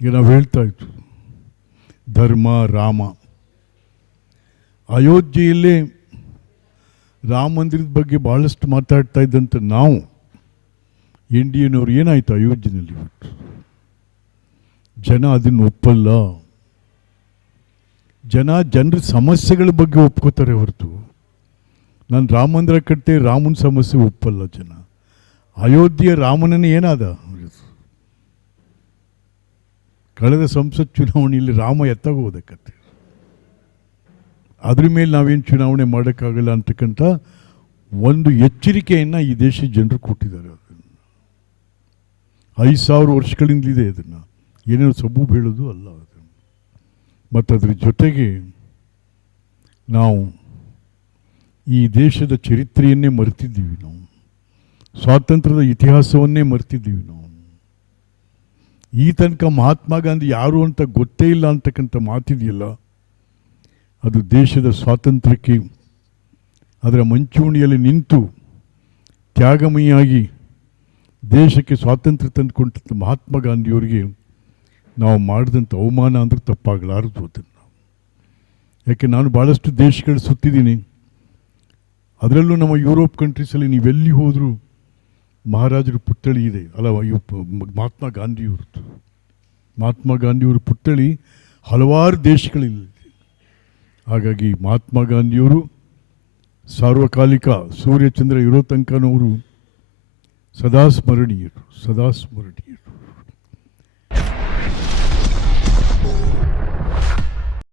ಈಗ ನಾವು ಹೇಳ್ತಾ ಇದ್ವಿ ಧರ್ಮ ರಾಮ. ಅಯೋಧ್ಯೆಯಲ್ಲೇ ರಾಮ ಮಂದಿರದ ಬಗ್ಗೆ ಭಾಳಷ್ಟು ಮಾತಾಡ್ತಾ ಇದ್ದಂಥ ನಾವು ಇಂಡಿಯನ್ನವ್ರು ಏನಾಯಿತು ಅಯೋಧ್ಯೆಯಲ್ಲಿ ಇವತ್ತು? ಜನ ಅದನ್ನು ಒಪ್ಪಲ್ಲ. ಜನರ ಸಮಸ್ಯೆಗಳ ಬಗ್ಗೆ ಒಪ್ಕೋತಾರೆ ಹೊರತು ನಾನು ರಾಮ ಮಂದಿರ ಕಟ್ಟೆ ರಾಮನ ಸಮಸ್ಯೆ ಒಪ್ಪಲ್ಲ ಜನ. ಅಯೋಧ್ಯೆಯ ರಾಮನನ್ನೇ ಏನಾದ? ಕಳೆದ ಸಂಸತ್ ಚುನಾವಣೆಯಲ್ಲಿ ರಾಮ ಎತ್ತಾಗೋದಕ್ಕತ್ತೆ. ಅದ್ರ ಮೇಲೆ ನಾವೇನು ಚುನಾವಣೆ ಮಾಡೋಕ್ಕಾಗಲ್ಲ ಅಂತಕ್ಕಂಥ ಒಂದು ಎಚ್ಚರಿಕೆಯನ್ನು ಈ ದೇಶದ ಜನರು ಕೊಟ್ಟಿದ್ದಾರೆ. ಅದನ್ನು 5,000 ವರ್ಷಗಳಿಂದಲಿದೆ. ಅದನ್ನು ಏನೇನು ಸಬೂಬು ಹೇಳೋದು ಅಲ್ಲ. ಅದನ್ನು ಮತ್ತು ಅದ್ರ ಜೊತೆಗೆ ನಾವು ಈ ದೇಶದ ಚರಿತ್ರೆಯನ್ನೇ ಮರೆತಿದ್ದೀವಿ. ನಾವು ಸ್ವಾತಂತ್ರ್ಯದ ಇತಿಹಾಸವನ್ನೇ ಮರೆತಿದ್ದೀವಿ. ನಾವು ಈ ತನಕ ಮಹಾತ್ಮ ಗಾಂಧಿ ಯಾರು ಅಂತ ಗೊತ್ತೇ ಇಲ್ಲ ಅಂತಕ್ಕಂಥ ಮಾತಿದೆಯಲ್ಲ, ಅದು ದೇಶದ ಸ್ವಾತಂತ್ರ್ಯಕ್ಕೆ ಅದರ ಮಂಚೂಣಿಯಲ್ಲಿ ನಿಂತು ತ್ಯಾಗಮಯಿಯಾಗಿ ದೇಶಕ್ಕೆ ಸ್ವಾತಂತ್ರ್ಯ ತಂದುಕೊಂಡಂಥ ಮಹಾತ್ಮ ಗಾಂಧಿಯವರಿಗೆ ನಾವು ಮಾಡಿದಂಥ ಅವಮಾನ ಅಂದರೆ ತಪ್ಪಾಗಲಾರದು. ಅದನ್ನು ಯಾಕೆ ನಾನು ಭಾಳಷ್ಟು ದೇಶಗಳು ಸುತ್ತಿದ್ದೀನಿ. ಅದರಲ್ಲೂ ನಮ್ಮ ಯುರೋಪ್ ಕಂಟ್ರೀಸಲ್ಲಿ ನೀವೆಲ್ಲಿ ಹೋದರೂ ಮಹಾರಾಜರ ಪುತ್ಥಳಿ ಇದೆ ಅಲ್ಲ, ಮಹಾತ್ಮ ಗಾಂಧಿಯವ್ರದ್ದು. ಮಹಾತ್ಮ ಗಾಂಧಿಯವ್ರ ಪುತ್ಥಳಿ ಹಲವಾರು ದೇಶಗಳಿದೆ. ಹಾಗಾಗಿ ಮಹಾತ್ಮ ಗಾಂಧಿಯವರು ಸಾರ್ವಕಾಲಿಕ ಸೂರ್ಯಚಂದ್ರ ಇರೋ ತನಕನವರು ಸದಾ ಸ್ಮರಣೀಯರು.